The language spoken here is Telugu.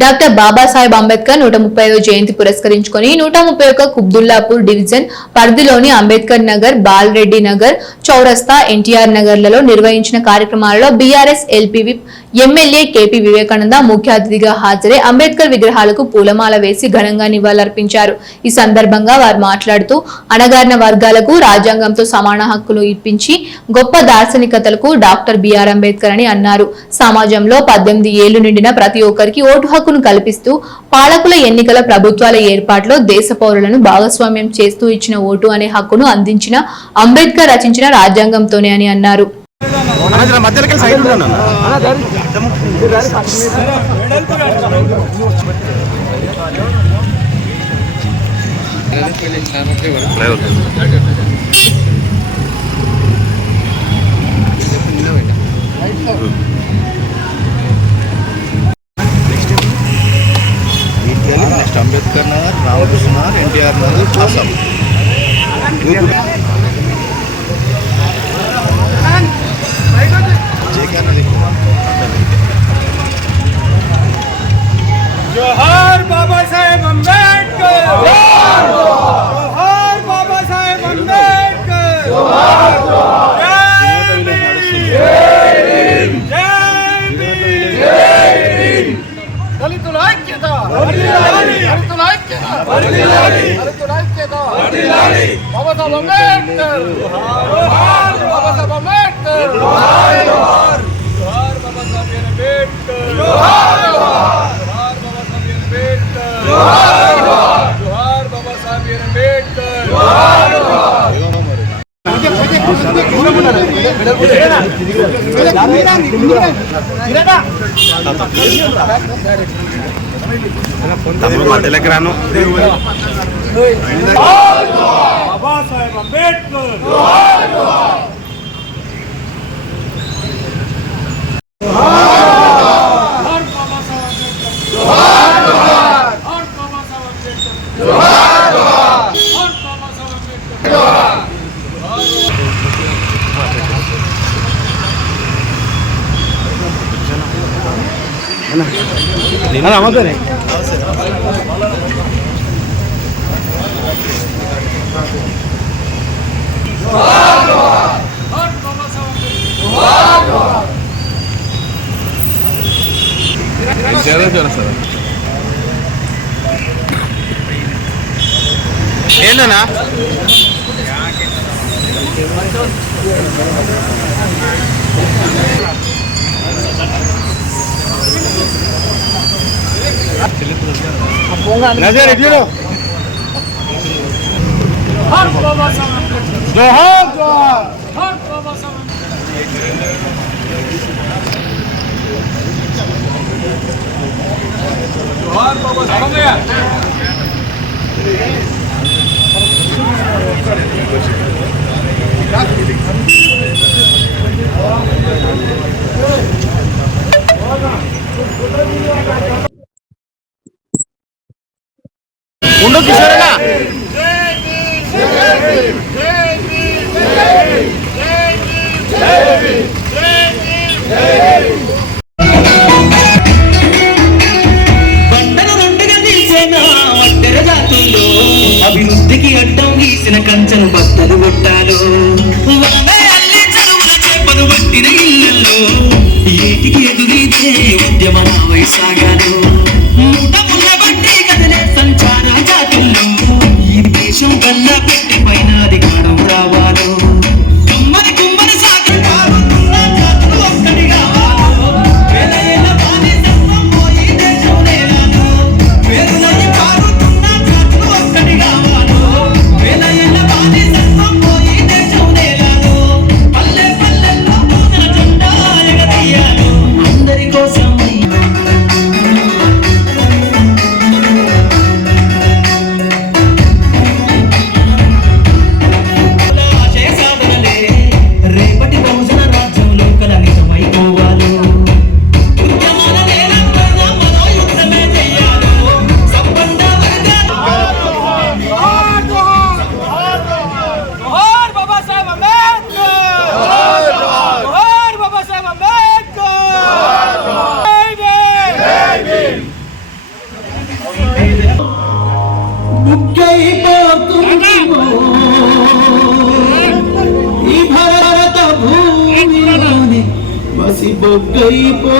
డాక్టర్ బాబాసాహెబ్ అంబేద్కర్ 130వ జయంతి పురస్కరించుకొని 131 కుబ్దుల్లాపూర్ డివిజన్ పరిధిలోని అంబేద్కర్ నగర్, బాలరెడ్డి నగర్, చౌరస్తా, ఎన్టీఆర్ నగర్లలో నిర్వహించిన కార్యక్రమాలలో BRS LP whip MLA KP Vivekananda ముఖ్య అతిథిగా హాజరై అంబేద్కర్ విగ్రహాలకు పూలమాల వేసి ఘనంగా నివాళులర్పించారు. ఈ సందర్భంగా వారు మాట్లాడుతూ అణగారిన వర్గాలకు రాజ్యాంగంతో సమాన హక్కులు ఇప్పించి గొప్ప దార్శనికతలకు డాక్టర్ బిఆర్ అంబేద్కర్ అని అన్నారు. సమాజంలో 18 ఏళ్లు నిండిన ప్రతి ఒక్కరికి ఓటు హక్కును కల్పిస్తూ పాలకుల ఎన్నికల ప్రభుత్వాల ఏర్పాటులో దేశ పౌరులను భాగస్వామ్యం చేస్తూ ఇచ్చిన ఓటు అనే హక్కును అందించిన అంబేద్కర్ రచించిన రాజ్యాంగంతోనే అని అన్నారు. అంబేద్కర్ నగర్, రామకృష్ణ నగర్, ఎన్టీఆర్ నగర్, ఆసాం. जोहार बाबा साहेब अंबेडकर, जोहार बाबा साहेब अंबेडकर, जोहार जय भीम, जय भीम, जय भीम. दलितुल ऐक्यత, दलितुल ऐक्यత, दलितुल ऐक्यత. बाबा साहेब अंबेडकर, जोहार बाबा साहेब अंबेडकर, जोहार जोहार बाबा साहेब अंबेडकर, जोहार जोहार जोहार बाबा साहेब अंबेडकर, जोहार जोहार. बाबा साहेब अंबेडकर, जोहार जोहार. আমাদের ఏంటన్నా नजर इधर हर बाबा साहब जोहार जोहार हर बाबा साहब जोहार बाबा साहब गया उन्नो किशोर ना అభివృద్ధికి అడ్డం గీసిన కంచెను బద్దలు కొట్టారు. చేపలు పట్టిన ఇళ్లలో ఏటికి ఎదురైతే ఉద్యమం వైసాగారు. సంచార జాతుల్లో ఈ దేశం కన్నా పెట్టి పైన అధికారం రావాలో కమ్మని కుమ్మని సాగరు ఒక్కటి కావాలో వేల ఏళ్ళ బానిసత్వం పోయి దేశం నేలాలో వేరులై పారుతున్న జాతులు ఒక్కటి కావాలో వేల ఏళ్ళ బానిసత్వం పోయి దేశం నేలాలో పల్లె పల్లెల్లో పూజల జెండా ఎగరయ్యాలో అందరి కోసం బొగ్గైపోతుంటిమో